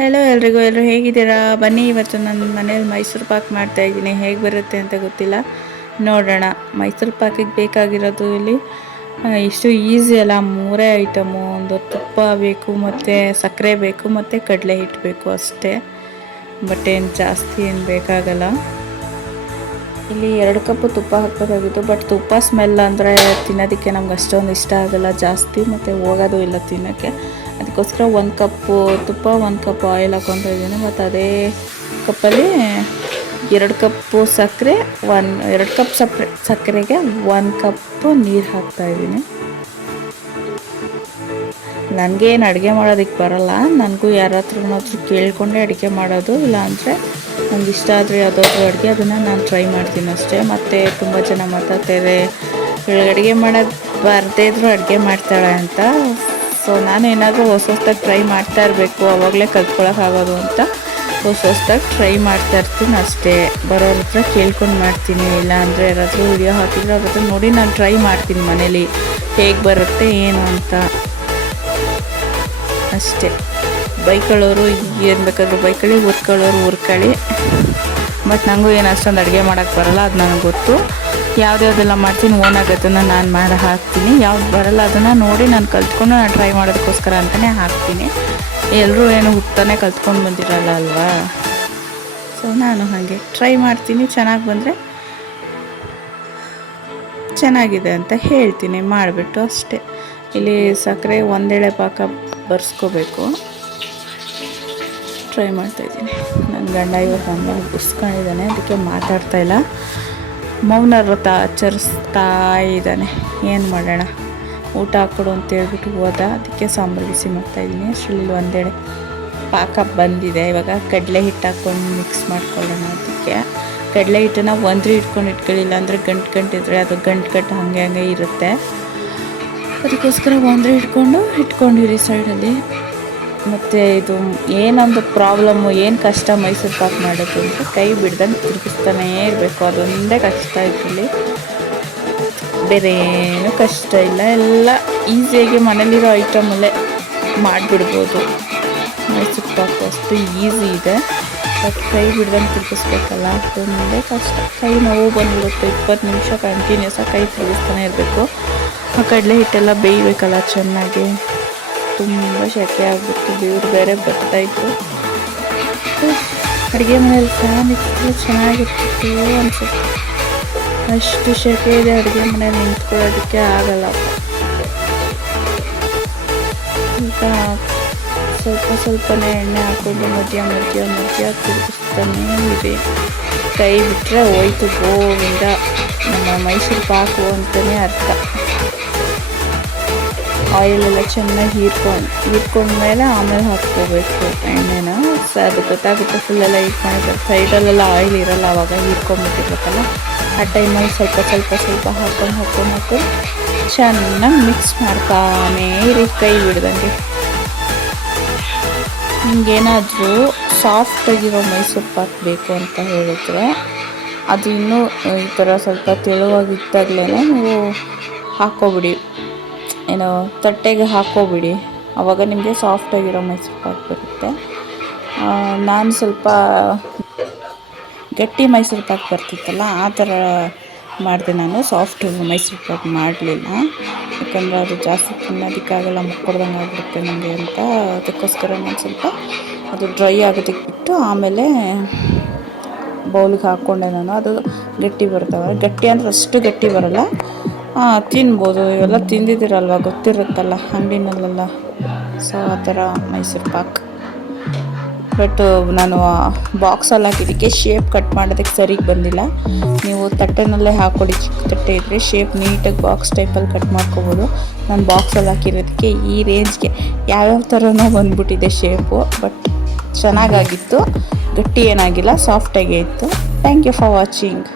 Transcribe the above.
Hello ಎಲ್ರಿಗೂ, ಎಲ್ಲರೂ ಹೇಗಿದ್ದೀರಾ? ಬನ್ನಿ, ಇವತ್ತು ನನ್ನ ಮನೇಲಿ ಮೈಸೂರು ಪಾಕ್ ಮಾಡ್ತಾಯಿದ್ದೀನಿ. ಹೇಗೆ ಬರುತ್ತೆ ಅಂತ ಗೊತ್ತಿಲ್ಲ, ನೋಡೋಣ. ಮೈಸೂರು ಪಾಕಿಗೆ ಬೇಕಾಗಿರೋದು ಇಲ್ಲಿ ಇಷ್ಟು ಈಸಿ ಅಲ್ಲ, 3 ಐಟಮು. ಒಂದು ತುಪ್ಪ ಬೇಕು, ಮತ್ತು ಸಕ್ಕರೆ ಬೇಕು, ಮತ್ತು ಕಡಲೆ ಹಿಟ್ಟು ಬೇಕು ಅಷ್ಟೇ. ಬಟ್ ಏನು ಜಾಸ್ತಿ ಏನು ಬೇಕಾಗಲ್ಲ. ಇಲ್ಲಿ 2 ಕಪ್ಪು ತುಪ್ಪ ಹಾಕಬೇಕಾಗಿತ್ತು. ಬಟ್ ತುಪ್ಪ ಸ್ಮೆಲ್ ಅಂದರೆ ತಿನ್ನೋದಕ್ಕೆ ನಮ್ಗೆ ಅಷ್ಟೊಂದು ಇಷ್ಟ ಆಗಲ್ಲ ಜಾಸ್ತಿ, ಮತ್ತು ಹೋಗೋದು ಇಲ್ಲ ತಿನ್ನೋಕ್ಕೆ. ಅದಕ್ಕೋಸ್ಕರ 1 ಕಪ್ಪು ತುಪ್ಪ, 1 ಕಪ್ ಆಯಿಲ್ ಹಾಕ್ಕೊತಾ ಇದ್ದೀನಿ. ಮತ್ತು ಅದೇ ಕಪ್ಪಲ್ಲಿ 2 ಕಪ್ಪು ಸಕ್ಕರೆ, 2 ಕಪ್ ಸಕ್ಕರೆಗೆ 1 ಕಪ್ಪು ನೀರು ಹಾಕ್ತಾಯಿದ್ದೀನಿ. ನನಗೇನು ಅಡುಗೆ ಮಾಡೋದಕ್ಕೆ ಬರಲ್ಲ. ನನಗೂ ಯಾರ ಹತ್ರನಾದ್ರೂ ಕೇಳ್ಕೊಂಡೆ ಅಡುಗೆ ಮಾಡೋದು. ಇಲ್ಲಾಂದರೆ ನನಗೆ ಇಷ್ಟ ಆದರೆ ಯಾವುದಾದ್ರೂ ಅಡುಗೆ ಅದನ್ನು ನಾನು ಟ್ರೈ ಮಾಡ್ತೀನಿ ಅಷ್ಟೇ. ಮತ್ತು ತುಂಬ ಜನ ಮಾತಾಡ್ತಾರೆ ಅಡುಗೆ ಮಾಡೋಕ್ಕೆ ಬರದೇ ಇದ್ದರೂ ಅಡುಗೆ ಮಾಡ್ತಾಳೆ ಅಂತ. ಸೊ ನಾನು ಏನಾದರೂ ಹೊಸದಾಗಿ ಟ್ರೈ ಮಾಡ್ತಾ ಇರಬೇಕು, ಆವಾಗಲೇ ಕಲ್ತ್ಕೊಳ್ಳೋಕ್ಕಾಗೋದು ಅಂತ ಹೊಸದಾಗಿ ಟ್ರೈ ಮಾಡ್ತಾ ಇರ್ತೀನಿ ಅಷ್ಟೇ. ಬರೋರ ಹತ್ರ ಕೇಳ್ಕೊಂಡು ಮಾಡ್ತೀನಿ. ಇಲ್ಲಾಂದರೆ ಯಾರಾದರೂ ವಿಡಿಯೋ ಹಾಕಿದ್ರೆ ಅವ್ರ ಹತ್ರ ನೋಡಿ ನಾನು ಟ್ರೈ ಮಾಡ್ತೀನಿ ಮನೇಲಿ ಹೇಗೆ ಬರುತ್ತೆ ಏನು ಅಂತ ಅಷ್ಟೇ. ಬೈಕೊಳ್ಳೋರು ಏನು ಬೇಕಾದರೂ ಬೈಕೊಳ್ಳಿ, ಹುರ್ಕೊಳ್ಳೋರು ಹುರ್ಕೊಳ್ಳಿ. ಬಟ್ ನನಗೂ ಏನು ಅಷ್ಟೊಂದು ಅಡುಗೆ ಮಾಡೋಕ್ಕೆ ಬರೋಲ್ಲ, ಅದು ನನಗೆ ಗೊತ್ತು. ಯಾವುದ್ಯಾವುದೆಲ್ಲ ಮಾಡ್ತೀನಿ ಓನಾಗಿ ಅದನ್ನು ನಾನು ಮಾಡಿ ಹಾಕ್ತೀನಿ. ಯಾವ್ದು ಬರೋಲ್ಲ ಅದನ್ನು ನೋಡಿ ನಾನು ಕಲ್ತ್ಕೊಂಡು ನಾನು ಟ್ರೈ ಮಾಡೋದಕ್ಕೋಸ್ಕರ ಅಂತಲೇ ಹಾಕ್ತೀನಿ. ಎಲ್ಲರೂ ಏನು ಹುಟ್ಟಾನೆ ಕಲ್ತ್ಕೊಂಡು ಬಂದಿರಲ್ಲ ಅಲ್ವಾ. ಸೊ ನಾನು ಹಾಗೆ ಟ್ರೈ ಮಾಡ್ತೀನಿ. ಚೆನ್ನಾಗಿ ಬಂದರೆ ಚೆನ್ನಾಗಿದೆ ಅಂತ ಹೇಳ್ತೀನಿ, ಮಾಡಿಬಿಟ್ಟು ಅಷ್ಟೇ. ಇಲ್ಲಿ ಸಕ್ಕರೆ 1 ಎಳೆ ಪಾಕ ಬರ್ಸ್ಕೋಬೇಕು. ಟ್ರೈ ಮಾಡ್ತಾಯಿದ್ದೀನಿ. ನನ್ನ ಗಂಡ ಇವತ್ತು ನನ್ನ ಬುಸ್ಕೊಂಡಿದ್ದಾನೆ, ಅದಕ್ಕೆ ಮಾತಾಡ್ತಾಯಿಲ್ಲ. ಮೌನ ವ್ರತ ಆಚರಿಸ್ತಾ ಇದ್ದಾನೆ. ಏನು ಮಾಡೋಣ, ಊಟ ಹಾಕ್ಕೊಡು ಅಂತ ಹೇಳ್ಬಿಟ್ಟು ಹೋದ. ಅದಕ್ಕೆ ಸಾಂಬಾರು ಬಿಸಿ ಮಾಡ್ತಾಯಿದ್ದೀನಿ. ಅಷ್ಟರಲ್ಲಿ 1 ಎಳೆ ಪಾಕ ಬಂದಿದೆ. ಇವಾಗ ಕಡಲೆ ಹಿಟ್ಟು ಹಾಕ್ಕೊಂಡು ಮಿಕ್ಸ್ ಮಾಡ್ಕೊಳ್ಳೋಣ. ಅದಕ್ಕೆ ಕಡಲೆ ಹಿಟ್ಟನ್ನು ಒಂದ್ರಿ ಇಟ್ಕೊಂಡಿಲ್ಲ ಅಂದರೆ ಗಂಟಿದ್ರೆ ಅದು ಗಂಟು ಹಾಗೆ ಇರುತ್ತೆ. ಅದಕ್ಕೋಸ್ಕರ ಒಂದ್ರಿ ಇಟ್ಕೊಂಡಿರಿ ಸೈಡಲ್ಲಿ. ಮತ್ತು ಇದು ಏನೊಂದು ಪ್ರಾಬ್ಲಮ್ಮು, ಏನು ಕಷ್ಟ ಮೈಸೂರು ಪಾಕ್ ಮಾಡೋದು ಅಂತ ಕೈ ಬಿಡ್ದಂಗೆ ತಿರುಗಿಸ್ತಾನೇ ಇರಬೇಕು. ಅದೊಂದೇ ಕಷ್ಟ ಇದರಲ್ಲಿ, ಬೇರೆ ಏನೂ ಕಷ್ಟ ಇಲ್ಲ. ಎಲ್ಲ ಈಸಿಯಾಗಿ ಮನೇಲಿರೋ ಐಟಮಲ್ಲೇ ಮಾಡಿಬಿಡ್ಬೋದು. ಮೈಸೂರು ಪಾಕ್ ಅಷ್ಟು ಈಸಿ ಇದೆ. ಬಟ್ ಕೈ ಬಿಡ್ದಂಗೆ ತಿರುಗಿಸ್ಬೇಕಲ್ಲ, ಅದೊಂದೇ ಕಷ್ಟ. ಕೈ ನೋವು ಬಂದ್ಬಿಡುತ್ತೆ. 20 ನಿಮಿಷ ಕಂಟಿನ್ಯೂಸ್ ಕೈ ತಿರುಗಿಸ್ತಾನೆ ಇರಬೇಕು. ಆ ಕಡಲೆ ಹಿಟ್ಟೆಲ್ಲ ಬೇಯಬೇಕಲ್ಲ ಚೆನ್ನಾಗಿ. ತುಂಬ ಸೆಕೆ ಆಗಿಬಿಟ್ಟು ಬೇವ್ರು ಬೇರೆ ಬರ್ತಾಯಿತ್ತು. ಅಡುಗೆ ಮನೇಲಿ ಫ್ಯಾನ್ ಇತ್ತು ಚೆನ್ನಾಗಿರ್ತಿತ್ತು ಅನಿಸುತ್ತೆ. ಅಷ್ಟು ಸೆಕೆ ಇದೆ ಅಡುಗೆ ಮನೇಲಿ, ನಿಂತ್ಕೊಳ್ಳೋದಕ್ಕೆ ಆಗಲ್ಲಪ್ಪ. ಈಗ ಸ್ವಲ್ಪನೇ ಎಣ್ಣೆ ಹಾಕ್ಕೊಂಡು ಮಧ್ಯ ತಿರುಗಿಸ್ತಾನೇ ಇದೆ. ಕೈ ಬಿಟ್ಟರೆ ಹೋಯ್ತು ಗೋವಿಂದ. ನಮ್ಮ ಮೈಸೂರು ಪಾಕು ಅಂತಲೇ ಅರ್ಥ. ಆಯಿಲೆಲ್ಲ ಚೆನ್ನಾಗಿ ಹೀರ್ಕೊಂಡ್ಮೇಲೆ ಆಮೇಲೆ ಹಾಕ್ಕೋಬೇಕು ಎಣ್ಣೆನ. ಅದು ಗೊತ್ತಾಗುತ್ತೆ. ಫುಲ್ಲೆಲ್ಲ ಹೀಟ್ ಮಾಡಿದ್ರೆ ಸೈಡಲ್ಲೆಲ್ಲ ಆಯಿಲ್ ಇರೋಲ್ಲ, ಆವಾಗ ಹೀರ್ಕೊಂಡ್ಬಿಟ್ಟಿರ್ಬೇಕಲ್ಲ. ಆ ಟೈಮಲ್ಲಿ ಸ್ವಲ್ಪ ಹಾಕ್ಕೊಂಡು ಚೆನ್ನಾಗಿ ಮಿಕ್ಸ್ ಮಾಡ್ತಾನೇ ಇರಿ, ಕೈ ಬಿಡ್ದಂಗೆ. ನಿಮಗೇನಾದರೂ ಸಾಫ್ಟಾಗಿರೋ ಮೈಸೂರು ಪಾಕ್ ಬೇಕು ಅಂತ ಹೇಳಿದ್ರೆ ಅದು ಇನ್ನೂ ಈ ಥರ ಸ್ವಲ್ಪ ತೆಳುವಾಗಿದ್ದಾಗಲೇ ನೀವು ಹಾಕ್ಕೊಬಿಡಿ, ಏನೋ ತಟ್ಟೆಗೆ ಹಾಕ್ಕೊಬಿಡಿ. ಆವಾಗ ನಿಮಗೆ ಸಾಫ್ಟಾಗಿರೋ ಮೈಸೂರು ಪಾಕ್ ಬರುತ್ತೆ. ನಾನು ಸ್ವಲ್ಪ ಗಟ್ಟಿ ಮೈಸೂರು ಪಾಕ್ ಬರ್ತಿತ್ತಲ್ಲ, ಆ ಥರ ಮಾಡಿದೆ ನಾನು. ಸಾಫ್ಟ್ ಮೈಸೂರು ಪಾಕ್ ಮಾಡಲಿಲ್ಲ, ಯಾಕಂದರೆ ಅದು ಜಾಸ್ತಿ ತಿನ್ನೋದಕ್ಕಾಗಲ್ಲ, ಮುಕ್ಕೊಡ್ದಂಗೆ ಆಗಿಬಿಡುತ್ತೆ ನನಗೆ ಅಂತ. ಅದಕ್ಕೋಸ್ಕರ ನಾನು ಸ್ವಲ್ಪ ಅದು ಡ್ರೈ ಆಗೋದಕ್ಕೆ ಬಿಟ್ಟು ಆಮೇಲೆ ಬೌಲಿಗೆ ಹಾಕ್ಕೊಂಡೆ ನಾನು. ಅದು ಗಟ್ಟಿ ಬರ್ತವೆ. ಗಟ್ಟಿ ಅಂದರೆ ಅಷ್ಟು ಗಟ್ಟಿ ಬರೋಲ್ಲ, ತಿನ್ಬೋದು. ಇವೆಲ್ಲ ತಿಂದಿದ್ದೀರಲ್ವ, ಗೊತ್ತಿರುತ್ತಲ್ಲ ಅಂಗಡಿನಲ್ಲೆಲ್ಲ. ಸೊ ಆ ಥರ ಮೈಸೂರು ಪಾಕ್. ಬಟ್ ನಾನು ಬಾಕ್ಸಲ್ಲಿ ಹಾಕಿದ್ದಕ್ಕೆ ಶೇಪ್ ಕಟ್ ಮಾಡೋದಕ್ಕೆ ಸರಿಗೆ ಬಂದಿಲ್ಲ. ನೀವು ತಟ್ಟೆನಲ್ಲೇ ಹಾಕ್ಕೊಡಿ, ಚಿಕ್ಕ ತಟ್ಟೆ ಇದ್ದರೆ ಶೇಪ್ ನೀಟಾಗಿ ಬಾಕ್ಸ್ ಟೈಪಲ್ಲಿ ಕಟ್ ಮಾಡ್ಕೊಬೋದು. ನಾನು ಬಾಕ್ಸಲ್ಲಿ ಹಾಕಿರೋದಕ್ಕೆ ಈ ರೇಂಜ್ಗೆ ಯಾವ್ಯಾವ ಥರನೋ ಬಂದ್ಬಿಟ್ಟಿದೆ ಶೇಪು. ಬಟ್ ಚೆನ್ನಾಗಾಗಿತ್ತು, ಗಟ್ಟಿ ಏನಾಗಿಲ್ಲ, ಸಾಫ್ಟಾಗೇ ಇತ್ತು. Thank you for watching.